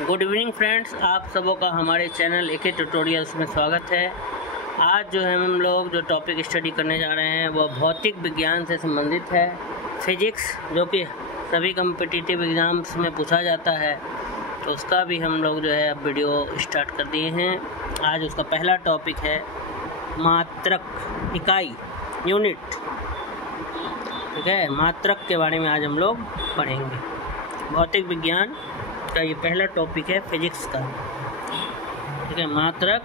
Good evening friends, आप सबों का हमारे चैनल एके ट्यूटोरियल्स में स्वागत है। आज जो है हम लोग जो टॉपिक स्टडी करने जा रहे हैं वह भौतिक विज्ञान से संबंधित है, फिजिक्स, जो कि सभी कम्पिटिटिव एग्ज़ाम्स में पूछा जाता है। तो उसका भी हम लोग जो है अब वीडियो स्टार्ट कर दिए हैं। आज उसका पहला टॉपिक है मात्रक, इकाई, यूनिट। ठीक है, मात्रक के बारे में आज हम लोग पढ़ेंगे। भौतिक विज्ञान का ये पहला टॉपिक है फिजिक्स का। ठीक है, मात्रक,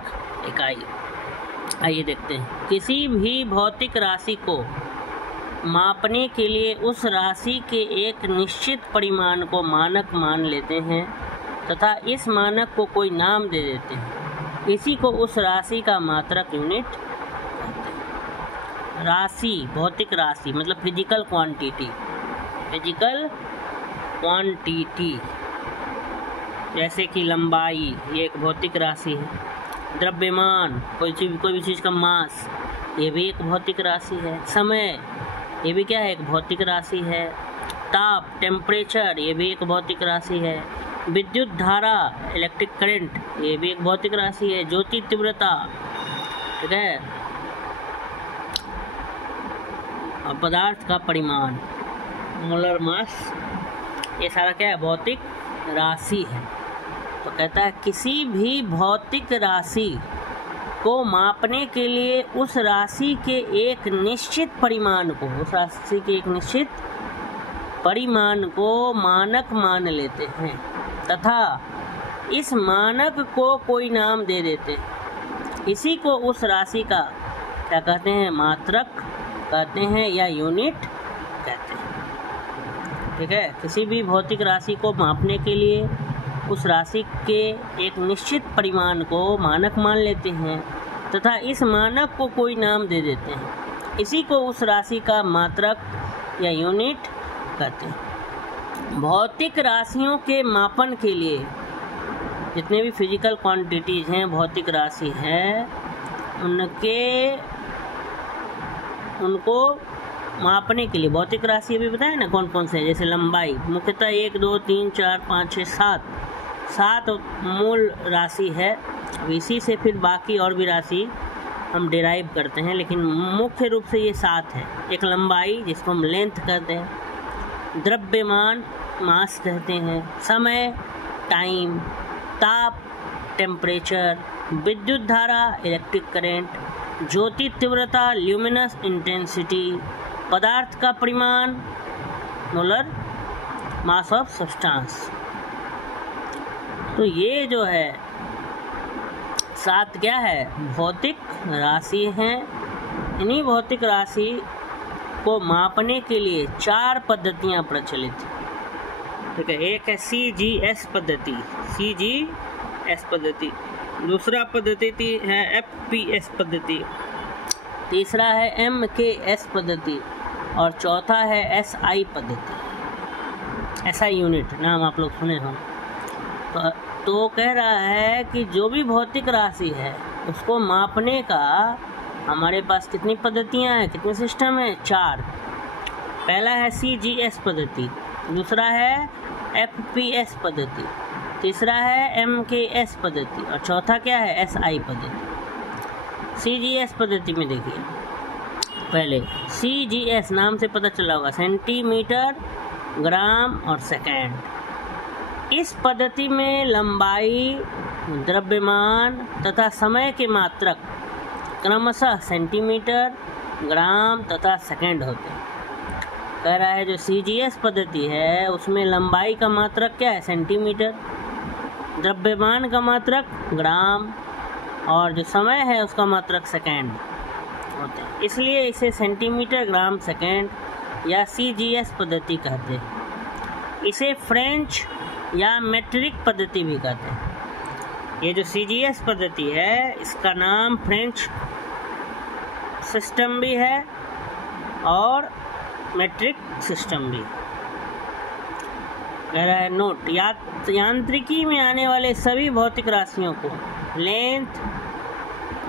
इकाई। आइए देखते हैं। किसी भी भौतिक राशि को मापने के लिए उस राशि के एक निश्चित परिमाण को मानक मान लेते हैं तथा इस मानक को कोई नाम दे देते हैं। इसी को उस राशि का मात्रक, यूनिट कहते हैं। राशि, भौतिक राशि मतलब फिजिकल क्वांटिटी। फिजिकल क्वांटिटी जैसे कि लंबाई, ये एक भौतिक राशि है। द्रव्यमान, कोई भी चीज़ का मास, ये भी एक भौतिक राशि है। समय, ये भी क्या है, एक भौतिक राशि है। ताप, टेम्परेचर, ये भी एक भौतिक राशि है। विद्युत धारा, इलेक्ट्रिक करंट, ये भी एक भौतिक राशि है। ज्योति तीव्रता, ठीक है। और पदार्थ का परिमाण, मोलर मास, ये सारा क्या है, भौतिक राशि है। तो कहता है किसी भी भौतिक राशि को मापने के लिए उस राशि के एक निश्चित परिमाण को, उस राशि के एक निश्चित परिमाण को मानक मान लेते हैं तथा इस मानक को कोई नाम दे देते हैं। इसी को उस राशि का क्या कहते हैं, मात्रक कहते हैं या यूनिट कहते हैं। ठीक है, किसी भी भौतिक राशि को मापने के लिए उस राशि के एक निश्चित परिमाण को मानक मान लेते हैं तथा इस मानक को कोई नाम दे देते हैं। इसी को उस राशि का मात्रक या यूनिट कहते हैं। भौतिक राशियों के मापन के लिए जितने भी फिजिकल क्वांटिटीज हैं, भौतिक राशि हैं, उनको मापने के लिए भौतिक राशि अभी बताया ना कौन कौन से है। जैसे लंबाई, मुख्यतः 1, 2, 3, 4, 5, 6, 7 मूल राशि है। अब इसी से फिर बाकी और भी राशि हम डिराइव करते हैं, लेकिन मुख्य रूप से ये 7 है। एक लंबाई, जिसको हम लेंथ कहते हैं। द्रव्यमान, मास कहते हैं। समय, टाइम। ताप, टेम्परेचर। विद्युत धारा, इलेक्ट्रिक करंट। ज्योति तीव्रता, ल्यूमिनस इंटेंसिटी। पदार्थ का परिमाण, मोलर मास ऑफ सब्सटेंस। तो ये जो है 7 क्या है, भौतिक राशि हैं। इन्हीं भौतिक राशि को मापने के लिए 4 पद्धतियाँ प्रचलित हैं। ठीक है, एक है CGS पद्धति, CGS पद्धति। दूसरा पद्धति है FPS पद्धति। तीसरा है MKS पद्धति और चौथा है SI पद्धति। SI यूनिट नाम आप लोग सुने हों। तो कह रहा है कि जो भी भौतिक राशि है उसको मापने का हमारे पास कितनी पद्धतियां हैं, कितने सिस्टम हैं, 4। पहला है CGS पद्धति, दूसरा है FPS पद्धति, तीसरा है MKS पद्धति और चौथा क्या है, SI पद्धति। CGS पद्धति में देखिए, पहले CGS नाम से पता चला होगा, सेंटीमीटर, ग्राम और सेकेंड। इस पद्धति में लंबाई, द्रव्यमान तथा समय के मात्रक क्रमशः सेंटीमीटर, ग्राम तथा सेकेंड होते हैं। कह रहा है जो CGS पद्धति है उसमें लंबाई का मात्रक क्या है, सेंटीमीटर। द्रव्यमान का मात्रक ग्राम और जो समय है उसका मात्रक सेकेंड होते हैं। इसलिए इसे सेंटीमीटर, ग्राम, सेकेंड या CGS पद्धति कहते हैं। इसे फ्रेंच या मेट्रिक पद्धति भी कहते हैं। ये जो CGS पद्धति है इसका नाम फ्रेंच सिस्टम भी है और मेट्रिक सिस्टम भी। कह रहा है नोट, यांत्रिकी में आने वाले सभी भौतिक राशियों को लेंथ,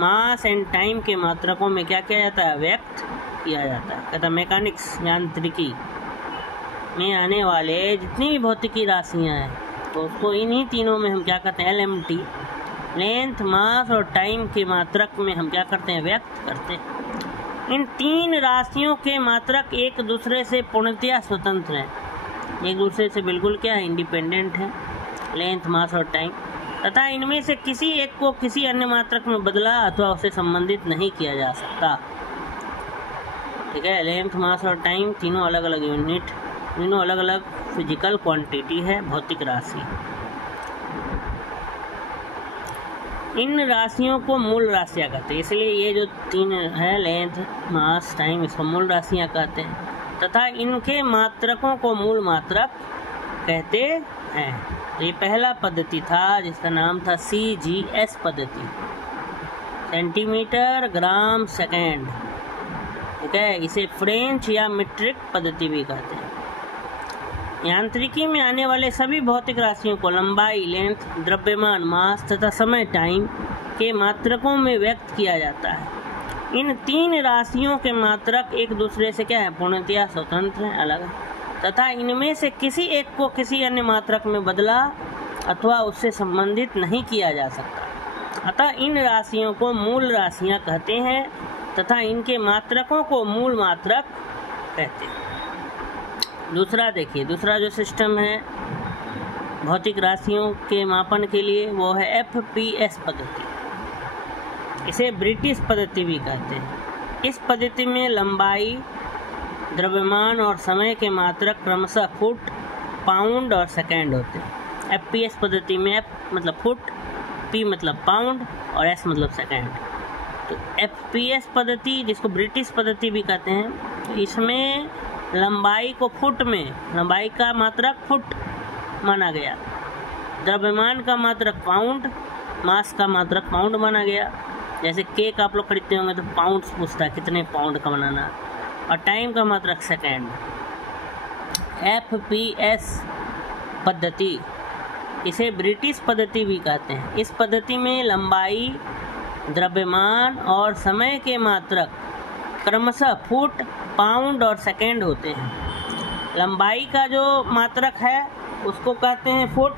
मास एंड टाइम के मात्रकों में क्या किया जाता है, व्यक्त किया जाता है। कहता मैकेनिक्स, यांत्रिकी में आने वाले जितनी भी भौतिकी राशियाँ हैं तो उसको इन्हीं तीनों में हम क्या करते हैं, LMT, लेंथ, मास और टाइम के मात्रक में हम क्या करते हैं, व्यक्त करते हैं। इन तीन राशियों के मात्रक एक दूसरे से पूर्णतया स्वतंत्र हैं, एक दूसरे से बिल्कुल क्या है, इंडिपेंडेंट है, लेंथ, मास और टाइम, तथा इनमें से किसी एक को किसी अन्य मात्रक में बदला अथवा उसे संबंधित नहीं किया जा सकता। ठीक है, लेंथ, मास और टाइम तीनों अलग अलग यूनिट, तीनों अलग अलग फिजिकल क्वांटिटी है, भौतिक राशि। इन राशियों को मूल राशियाँ कहते हैं, इसलिए ये जो तीन है, लेंथ, मास, टाइम, इसको मूल राशियाँ कहते हैं, तथा इनके मात्रकों को मूल मात्रक कहते हैं। ये पहला पद्धति था जिसका नाम था CGS पद्धति, सेंटीमीटर ग्राम सेकेंड। ठीक है, इसे फ्रेंच या मीट्रिक पद्धति भी कहते हैं। यांत्रिकी में आने वाले सभी भौतिक राशियों को लंबाई, लेंथ, द्रव्यमान, मास तथा समय, टाइम के मात्रकों में व्यक्त किया जाता है। इन तीन राशियों के मात्रक एक दूसरे से क्या है, पूर्णतया स्वतंत्र हैं, अलग है, तथा इनमें से किसी एक को किसी अन्य मात्रक में बदला अथवा उससे संबंधित नहीं किया जा सकता। अतः इन राशियों को मूल राशियाँ कहते हैं तथा इनके मात्रकों को मूल मात्रक कहते हैं। दूसरा देखिए, दूसरा जो सिस्टम है भौतिक राशियों के मापन के लिए वो है FPS पद्धति, इसे ब्रिटिश पद्धति भी कहते हैं। इस पद्धति में लंबाई, द्रव्यमान और समय के मात्रक क्रमशः फुट, पाउंड और सेकेंड होते हैं। FPS पद्धति में F मतलब फुट, P मतलब पाउंड और S मतलब सेकेंड। तो FPS पद्धति, जिसको ब्रिटिश पद्धति भी कहते हैं, इसमें लंबाई को फुट में, लंबाई का मात्रक फुट माना गया, द्रव्यमान का मात्रक पाउंड, मास का मात्रक पाउंड माना गया। जैसे केक आप लोग खरीदते होंगे तो पाउंड्स पूछता है, कितने पाउंड का बनाना, और टाइम का मात्रक सेकेंड। FPS पद्धति, इसे ब्रिटिश पद्धति भी कहते हैं। इस पद्धति में लंबाई, द्रव्यमान और समय के मात्रक क्रमशः फुट, पाउंड और सेकेंड होते हैं। लंबाई का जो मात्रक है उसको कहते हैं फुट,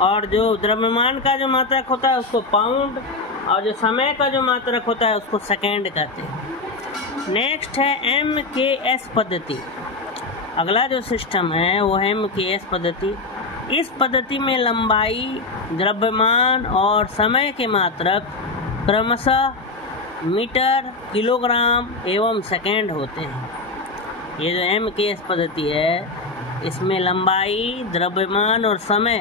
और जो द्रव्यमान का जो मात्रक होता है उसको पाउंड, और जो समय का जो मात्रक होता है उसको सेकेंड कहते हैं। नेक्स्ट है MKS पद्धति। अगला जो सिस्टम है वो है MKS पद्धति। इस पद्धति में लंबाई, द्रव्यमान और समय के मात्रक क्रमशः मीटर, किलोग्राम एवं सेकेंड होते हैं। ये जो MKS पद्धति है इसमें लंबाई, द्रव्यमान और समय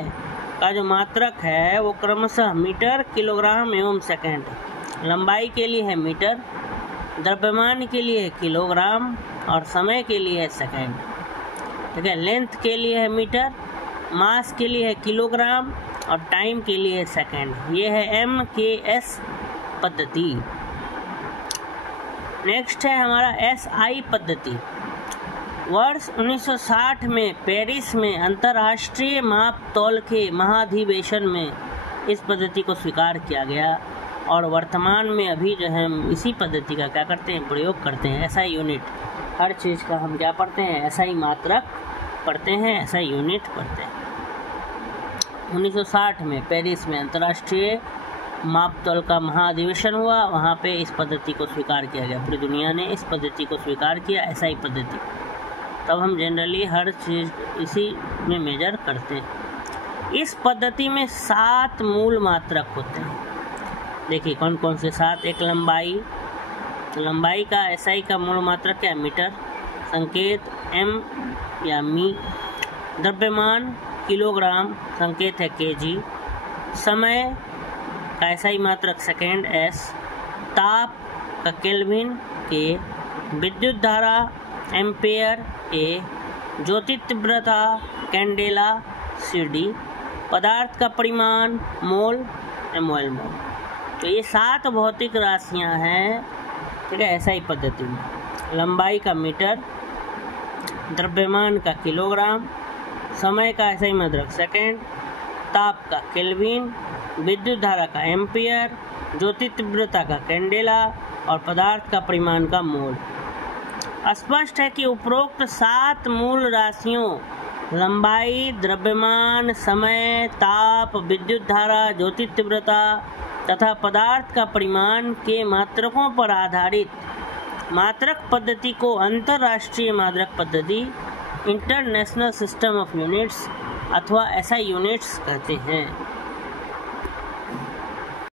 का जो मात्रक है वो क्रमशः मीटर, किलोग्राम एवं सेकेंड। लंबाई के लिए है मीटर, द्रव्यमान के लिए है किलोग्राम और समय के लिए है सेकेंड। ठीक है, लेंथ के लिए है मीटर, मास के लिए है किलोग्राम और टाइम के लिए है सेकेंड। ये है MKS पद्धति। नेक्स्ट है हमारा SI पद्धति। वर्ष 1960 में पेरिस में अंतर्राष्ट्रीय माप तौल के महाधिवेशन में इस पद्धति को स्वीकार किया गया, और वर्तमान में अभी जो है हम इसी पद्धति का क्या करते हैं, प्रयोग करते हैं। SI यूनिट, हर चीज़ का हम क्या पढ़ते हैं, SI मात्रक पढ़ते हैं, SI यूनिट पढ़ते हैं। 1960 में पेरिस में अंतर्राष्ट्रीय मापतौल का महाधिवेशन हुआ, वहाँ पे इस पद्धति को स्वीकार किया गया, पूरी दुनिया ने इस पद्धति को स्वीकार किया, SI पद्धति। तब हम जनरली हर चीज़ इसी में मेजर करते हैं। इस पद्धति में 7 मूल मात्रक होते हैं। देखिए कौन कौन से 7। एक लंबाई, तो लंबाई का SI का मूल मात्रक क्या है, मीटर, संकेत M या मी, द्रव्यमान किलोग्राम, संकेत है kg, समय का SI मात्रक सेकेंड S, ताप का केल्विन K, विद्युत धारा एम्पेयर A, ज्योति तीव्रता कैंडेला CD, पदार्थ का परिमाण मोल MOL मोल। तो ये 7 भौतिक राशियाँ हैं, ठीक है, SI पद्धति में। लंबाई का मीटर, द्रव्यमान का किलोग्राम, समय का SI मात्रक सेकेंड, ताप का केल्विन, विद्युत धारा का एम्पियर, ज्योति तीव्रता का कैंडेला और पदार्थ का परिमाण का मोल। स्पष्ट है कि उपरोक्त 7 मूल राशियों लंबाई, द्रव्यमान, समय, ताप, विद्युत धारा, ज्योति तीव्रता तथा पदार्थ का परिमाण के मात्रकों पर आधारित मात्रक पद्धति को अंतरराष्ट्रीय मात्रक पद्धति, इंटरनेशनल सिस्टम ऑफ यूनिट्स अथवा SI यूनिट्स कहते हैं।